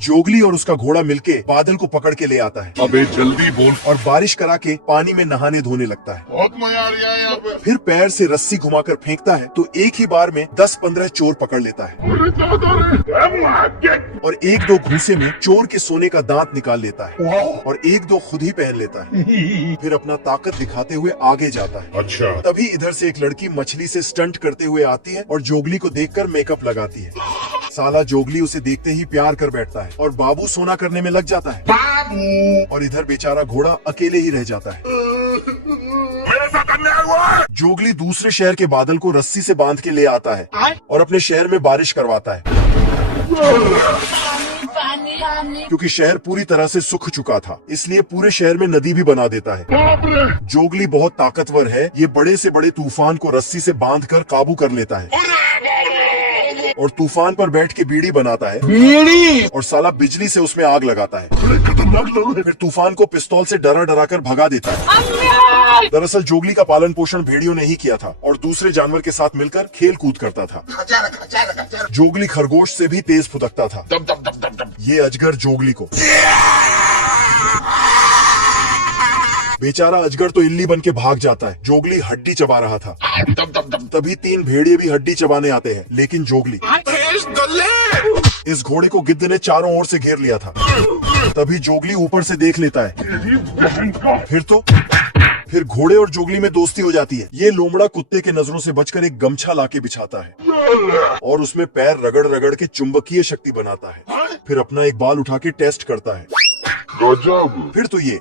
जोगली और उसका घोड़ा मिलके बादल को पकड़ के ले आता है। अबे जल्दी बोल। और बारिश करा के पानी में नहाने धोने लगता है। बहुत मजा आ रहा है यहाँ पे। फिर पैर से रस्सी घुमाकर फेंकता है तो एक ही बार में 10-15 चोर पकड़ लेता है और 1-2 घूसे में चोर के सोने का दांत निकाल लेता है और 1-2 खुद ही पहन लेता है। फिर अपना ताकत दिखाते हुए आगे जाता है। अच्छा। तभी इधर से एक लड़की मछली से स्टंट करते हुए आती है और जोगली को देखकर मेकअप लगाती है। साला जोगली उसे देखते ही प्यार कर बैठता है और बाबू सोना करने में लग जाता है। बाबू। और इधर बेचारा घोड़ा अकेले ही रह जाता है। मेरे साथ अन्याय हुआ है। जोगली दूसरे शहर के बादल को रस्सी से बांध के ले आता है और अपने शहर में बारिश करवाता है क्योंकि शहर पूरी तरह से सूख चुका था, इसलिए पूरे शहर में नदी भी बना देता है। जोगली बहुत ताकतवर है, ये बड़े से बड़े तूफान को रस्सी से बांधकर काबू कर लेता है और तूफान पर बैठ के बीड़ी बनाता है और साला बिजली से उसमें आग लगाता है। फिर तूफान को पिस्तौल से डरा डरा कर भगा देता है। दरअसल जोगली का पालन पोषण भेड़ियों ने ही किया था और दूसरे जानवर के साथ मिलकर खेल कूद करता था। जोगली खरगोश से भी तेज फुदकता था। ये अजगर जोगली को। बेचारा अजगर तो इल्ली बन के भाग जाता है। जोगली हड्डी चबा रहा था। तभी 3 भेड़िए भी हड्डी चबाने आते हैं, लेकिन जोगली इस घोड़े को गिद्ध ने चारों ओर से घेर लिया था। तभी जोगली ऊपर से देख लेता है। फिर घोड़े और जोगली में दोस्ती हो जाती है। ये लोमड़ा कुत्ते के नजरों से बचकर एक गमछा लाके बिछाता है और उसमें पैर रगड़ रगड़ के चुंबकीय शक्ति बनाता है। फिर अपना एक बाल उठा के टेस्ट करता है। फिर तो ये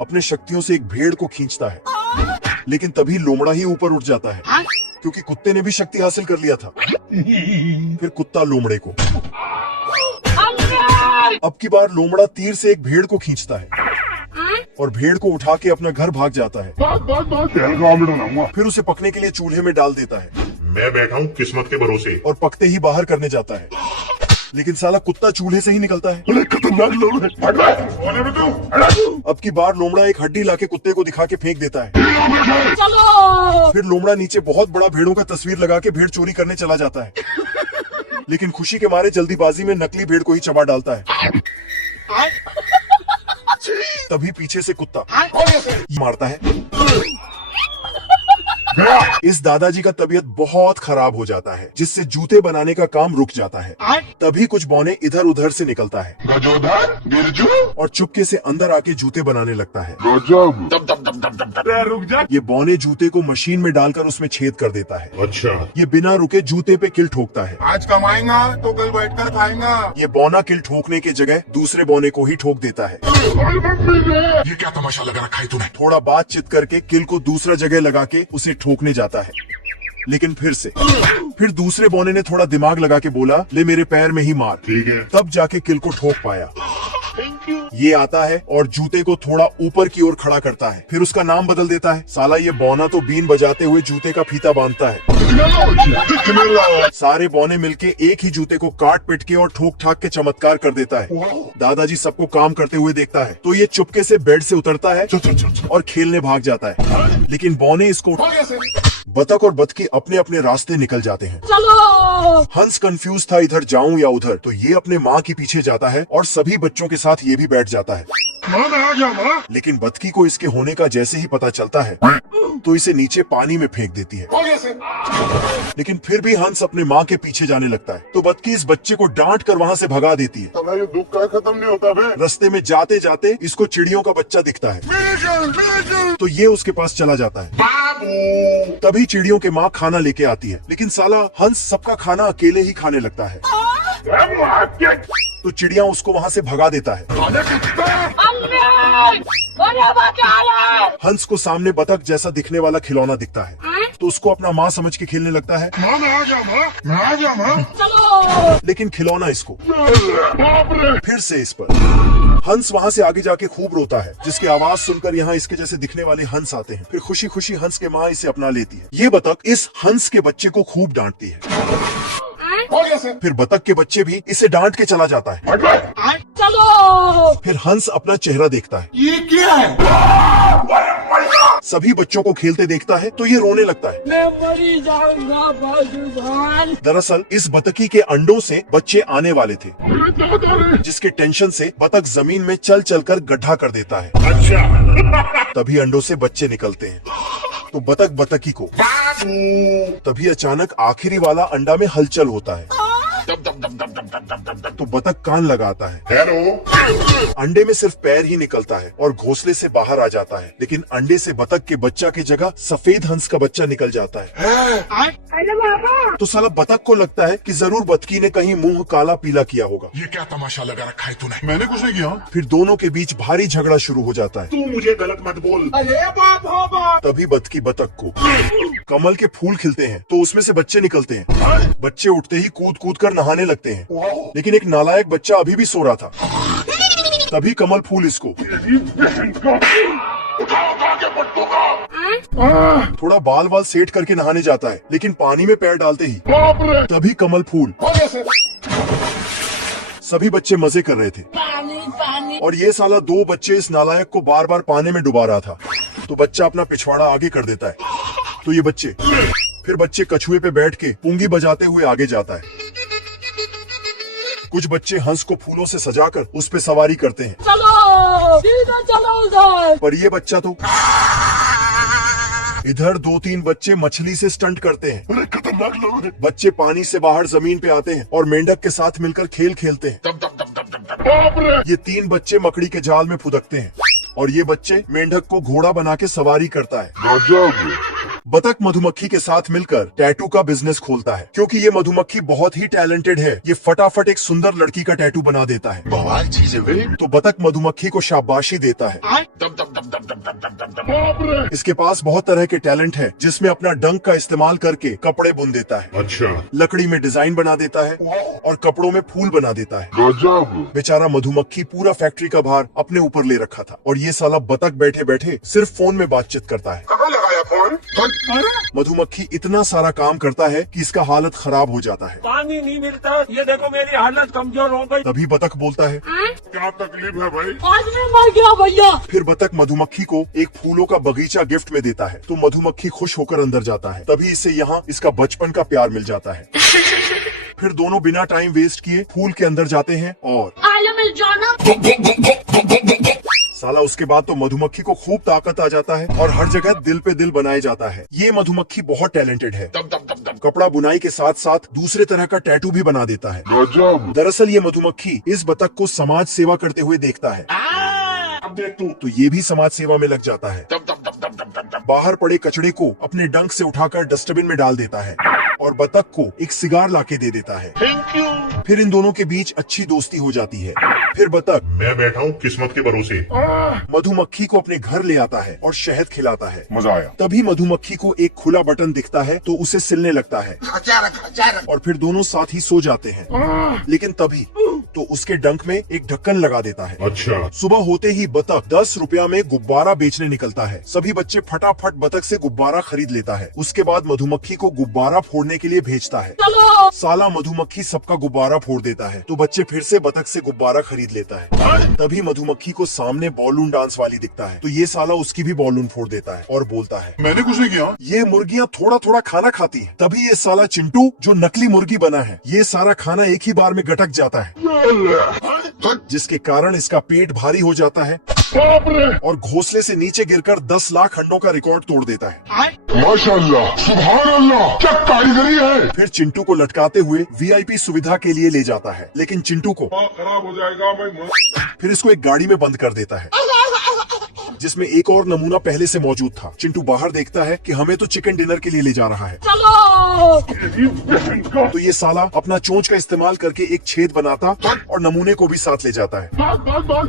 अपने शक्तियों से एक भेड़ को खींचता है, लेकिन तभी लोमड़ा ही ऊपर उठ जाता है क्योंकि कुत्ते ने भी शक्ति हासिल कर लिया था। फिर कुत्ता लोमड़े को। अब की बार लोमड़ा तीर से एक भेड़ को खींचता है और भेड़ को उठा के अपना घर भाग जाता है। फिर उसे पकने के लिए चूल्हे में डाल देता है। मैं बैठा हूँ किस्मत के भरोसे। और पकते ही बाहर करने जाता है, लेकिन साला कुत्ता चूल्हे से ही निकलता है। अब की बार लोमड़ा एक हड्डी लाके कुत्ते को दिखा के फेंक देता है। फिर लोमड़ा नीचे बहुत बड़ा भेड़ों का तस्वीर लगा के भेड़ चोरी करने चला जाता है, लेकिन खुशी के मारे जल्दीबाजी में नकली भेड़ को ही चबा डालता है। तभी पीछे से कुत्ता मारता है। इस दादाजी का तबीयत बहुत खराब हो जाता है, जिससे जूते बनाने का काम रुक जाता है। तभी कुछ बौने इधर उधर से निकलता है और चुपके से अंदर आके जूते बनाने लगता है। रुक जा। ये बौने जूते को मशीन में डालकर उसमें छेद कर देता है। अच्छा। ये बिना रुके जूते पे किल ठोकता है। आज कमाएगा तो कल बैठकर खाएगा। ये बौना किल ठोकने के जगह दूसरे बौने को ही ठोक देता है। ये क्या तमाशा लगा रखा है तूने? थोड़ा बातचीत करके किल को दूसरा जगह लगा के उसे ठोकने जाता है, लेकिन फिर दूसरे बौने ने थोड़ा दिमाग लगा के बोला, ले मेरे पैर में ही मार। ठीक है। तब जाके किल को ठोक पाया। ये आता है और जूते को थोड़ा ऊपर की ओर खड़ा करता है, फिर उसका नाम बदल देता है। साला ये बौना तो बीन बजाते हुए जूते का फीता बांधता है। सारे बौने मिलके एक ही जूते को काट पिट के और ठोक ठाक के चमत्कार कर देता है। दादाजी सबको काम करते हुए देखता है तो ये चुपके से बेड से उतरता है और खेलने भाग जाता है, लेकिन बौने इसको बतख और बतखी अपने अपने रास्ते निकल जाते हैं। हंस कंफ्यूज था इधर जाऊं या उधर, तो ये अपने माँ के पीछे जाता है और सभी बच्चों के साथ ये भी बैठ जाता है। लेकिन बतखी को इसके होने का जैसे ही पता चलता है तो इसे नीचे पानी में फेंक देती है। लेकिन फिर भी हंस अपने माँ के पीछे जाने लगता है, तो बतखी इस बच्चे को डांट कर वहाँ से भगा देती है। तो ये दुख का खत्म नहीं होता बे। रास्ते में जाते जाते इसको चिड़ियों का बच्चा दिखता है, तो ये उसके पास चला जाता है। तभी चिड़ियों के माँ खाना लेके आती है, लेकिन साला हंस सबका खाना अकेले ही खाने लगता है, तो चिड़िया उसको वहाँ से भगा देता है। हंस को सामने बतख जैसा दिखने वाला खिलौना दिखता है, तो उसको अपना माँ समझ के खेलने लगता है। लेकिन खिलौना इसको फिर से इस पर। हंस वहाँ से आगे जाके खूब रोता है, जिसकी आवाज सुनकर यहाँ इसके जैसे दिखने वाले हंस आते हैं। फिर खुशी खुशी हंस के माँ इसे अपना लेती है। ये बतख इस हंस के बच्चे को खूब डांटती है। फिर बतख के बच्चे भी इसे डांट के चला जाता है। फिर हंस अपना चेहरा देखता है। ये क्या है? सभी बच्चों को खेलते देखता है तो ये रोने लगता है। मैं मरी जाऊंगा भगवान। दरअसल इस बतखी के अंडों से बच्चे आने वाले थे, जिसके टेंशन से बतख जमीन में चल चल कर गड्ढा कर देता है। अच्छा। तभी अंडों से बच्चे निकलते हैं तो बतख बतखी को। तभी अचानक आखिरी वाला अंडा में हलचल होता है तो बतख कान लगाता है। हेलो। अंडे में सिर्फ पैर ही निकलता है और घोंसले से बाहर आ जाता है, लेकिन अंडे से बतख के बच्चा की जगह सफेद हंस का बच्चा निकल जाता है। अरे बाबा। तो साला बतख को लगता है कि जरूर बतखी ने कहीं मुंह काला पीला किया होगा। ये क्या तमाशा लगा रखा है तूने? मैंने कुछ नहीं किया। फिर दोनों के बीच भारी झगड़ा शुरू हो जाता है। तू मुझे गलत मत बोल। अरे बाबा। तभी बतखी बतख को कमल के फूल खिलते हैं तो उसमें से बच्चे निकलते हैं। बच्चे उठते ही कूद कूद कर नहाने लगते हैं, लेकिन एक नालायक बच्चा अभी भी सो रहा था। तभी कमल फूल इसको उठा के पटकूंगा। थोड़ा बाल बाल सेट करके नहाने जाता है, लेकिन पानी में पैर डालते ही बाप रे। तभी कमल फूल। सभी बच्चे मजे कर रहे थे पानी पानी। और ये साला दो बच्चे इस नालायक को बार बार पानी में डुबा रहा था। तो बच्चा अपना पिछवाड़ा आगे कर देता है तो ये बच्चे फिर बच्चे कछुए पे बैठ के पुंगी बजाते हुए आगे जाता है। कुछ बच्चे हंस को फूलों से सजाकर उस पे सवारी करते हैं, चलो सीधा चलो उधर। पर ये बच्चा तो इधर दो तीन बच्चे मछली से स्टंट करते हैं। अरे खतरनाक लोग हैं। बच्चे पानी से बाहर जमीन पे आते हैं और मेंढक के साथ मिलकर खेल खेलते हैं। बाप रे। ये तीन बच्चे मकड़ी के जाल में फुदकते हैं और ये बच्चे मेंढक को घोड़ा बना के सवारी करता है। बतख मधुमक्खी के साथ मिलकर टैटू का बिजनेस खोलता है, क्योंकि ये मधुमक्खी बहुत ही टैलेंटेड है। ये फटाफट एक सुंदर लड़की का टैटू बना देता है। बवाल चीज है बे। तो बतख मधुमक्खी को शाबाशी देता है। बाप रे। इसके पास बहुत तरह के टैलेंट है, जिसमें अपना डंक का इस्तेमाल करके कपड़े बुन देता है, अच्छा। लकड़ी में डिजाइन बना देता है और कपड़ों में फूल बना देता है। गजब। बेचारा मधुमक्खी पूरा फैक्ट्री का भार अपने ऊपर ले रखा था और ये साला बतख बैठे बैठे सिर्फ फोन में बातचीत करता है। कहाँ लगाया फोन? मधुमक्खी इतना सारा काम करता है कि इसका हालत खराब हो जाता है। पानी नहीं मिलता, ये देखो मेरी हालत कमजोर हो गई। तभी बतख बोलता है, क्या तकलीफ है भाई? आज मैं मर गया भैया। फिर बतख मधुमक्खी को एक फूलों का बगीचा गिफ्ट में देता है तो मधुमक्खी खुश होकर अंदर जाता है। तभी इसे यहाँ इसका बचपन का प्यार मिल जाता है। फिर दोनों बिना टाइम वेस्ट किए फूल के अंदर जाते हैं और आलू मिल जाना। साला उसके बाद तो मधुमक्खी को खूब ताकत आ जाता है और हर जगह दिल पे दिल बनाए जाता है। ये मधुमक्खी बहुत टैलेंटेड है। कपड़ा बुनाई के साथ साथ दूसरे तरह का टैटू भी बना देता है। गजब। दरअसल ये मधुमक्खी इस बतख को समाज सेवा करते हुए देखता है अब देख तू। तो ये भी समाज सेवा में लग जाता है। बाहर पड़े कचड़े को अपने डंक से उठाकर डस्टबिन में डाल देता है और बतख को एक सिगार लाके दे देता है। Thank you. फिर इन दोनों के बीच अच्छी दोस्ती हो जाती है। फिर बतख मैं बैठा हूँ किस्मत के भरोसे। मधुमक्खी को अपने घर ले आता है और शहद खिलाता है। मजा आया। तभी मधुमक्खी को एक खुला बटन दिखता है तो उसे सिलने लगता है और फिर दोनों साथ ही सो जाते हैं। लेकिन तभी तो उसके डंक में एक ढक्कन लगा देता है। अच्छा। सुबह होते ही बतख 10 रुपया में गुब्बारा बेचने निकलता है। सभी बच्चे फटाफट बतख से गुब्बारा खरीद लेता है। उसके बाद मधुमक्खी को गुब्बारा फोड़ने के लिए भेजता है। चलो। साला मधुमक्खी सबका गुब्बारा फोड़ देता है तो बच्चे फिर से बतख से गुब्बारा खरीद लेता है। तभी मधुमक्खी को सामने बॉलून डांस वाली दिखता है तो ये साला उसकी भी बॉलून फोड़ देता है और बोलता है, मैंने कुछ नहीं किया। ये मुर्गियाँ थोड़ा थोड़ा खाना खाती हैं। तभी ये साला चिंटू जो नकली मुर्गी बना है, ये सारा खाना एक ही बार में गटक जाता है, जिसके कारण इसका पेट भारी हो जाता है बाप रे। और घोंसले से नीचे गिरकर 10 लाख अंडों का रिकॉर्ड तोड़ देता है। माशाअल्लाह, सुभान अल्लाह, क्या कारीगरी है। फिर चिंटू को लटकाते हुए वीआईपी सुविधा के लिए ले जाता है, लेकिन चिंटू को खराब हो जाएगा। मैं फिर इसको एक गाड़ी में बंद कर देता है, जिसमें एक और नमूना पहले से मौजूद था। चिंटू बाहर देखता है कि हमें तो चिकन डिनर के लिए ले जा रहा है। चलो। तो ये साला अपना चोंच का इस्तेमाल करके एक छेद बनाता और नमूने को भी साथ ले जाता है।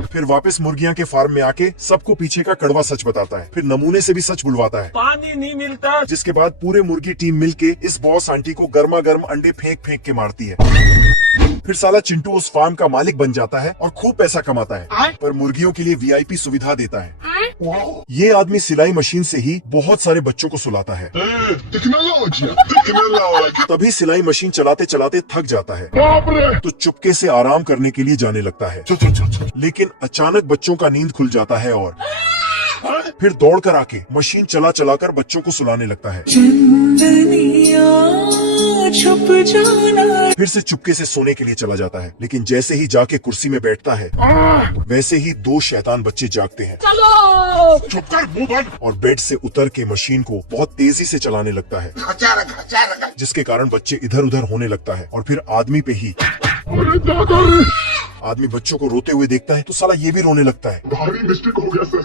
फिर वापस मुर्गियां के फार्म में आके सबको पीछे का कड़वा सच बताता है। फिर नमूने से भी सच बुलवाता है। पानी नहीं मिलता। जिसके बाद पूरे मुर्गी टीम मिलके इस बॉस आंटी को गर्मा गर्म अंडे फेंक फेंक के मारती है। फिर साला चिंटू उस फार्म का मालिक बन जाता है और खूब पैसा कमाता है, पर मुर्गियों के लिए वीआईपी सुविधा देता है। ये आदमी सिलाई मशीन से ही बहुत सारे बच्चों को सुलाता है। तभी सिलाई मशीन चलाते चलाते थक जाता है तो चुपके से आराम करने के लिए जाने लगता है। लेकिन अचानक बच्चों का नींद खुल जाता है और फिर दौड़ कर आके मशीन चला चला कर बच्चों को सुलाने लगता है। छुप जाना। फिर से चुपके से सोने के लिए चला जाता है, लेकिन जैसे ही जाके कुर्सी में बैठता है वैसे ही दो शैतान बच्चे जागते हैं चलो चुप कर मुंह बंद। और बेड से उतर के मशीन को बहुत तेजी से चलाने लगता है, जिसके कारण बच्चे इधर उधर होने लगता है। और फिर आदमी पे ही अरे दादा रे, आदमी बच्चों को रोते हुए देखता है तो साला ये भी रोने लगता है। भारी मिस्टेक हो गया सर।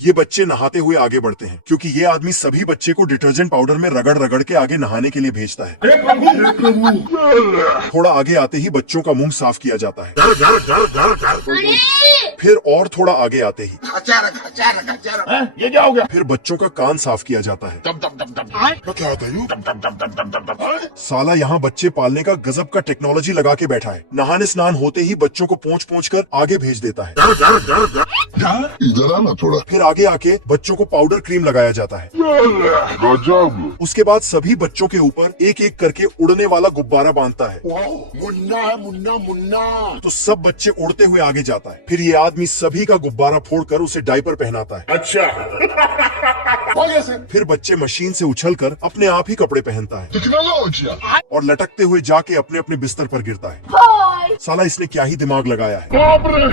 ये बच्चे नहाते हुए आगे बढ़ते हैं, क्योंकि ये आदमी सभी बच्चे को डिटर्जेंट पाउडर में रगड़ रगड़ के आगे नहाने के लिए भेजता है। हे प्रभु। थोड़ा आगे आते ही बच्चों का मुंह साफ किया जाता है। अरे फिर और थोड़ा आगे आते ही ये क्या हो गया? फिर बच्चों का कान साफ किया जाता है। मैं क्या होता हूँ? साला यहाँ बच्चे पालने का गजब का टेक्नोलॉजी लगा के बैठा है। नहाने स्नान होते ही बच्चों को पोंछ पोंछ कर आगे भेज देता है। इधर आना थोड़ा। फिर आगे आके बच्चों को पाउडर क्रीम लगाया जाता है। गजब। उसके बाद सभी बच्चों के ऊपर एक एक करके उड़ने वाला गुब्बारा बांधता है, मुन्ना है मुन्ना मुन्ना। तो सब बच्चे उड़ते हुए आगे जाता है। फिर ये आदमी सभी का गुब्बारा फोड़कर उसे डायपर पहनाता है। अच्छा हो गया सर। फिर बच्चे मशीन से उछलकर अपने आप ही कपड़े पहनता है टेक्नोलॉजी। और लटकते हुए जाके अपने अपने बिस्तर पर गिरता है। हाय साला इसने क्या ही दिमाग लगाया है। बाप रे।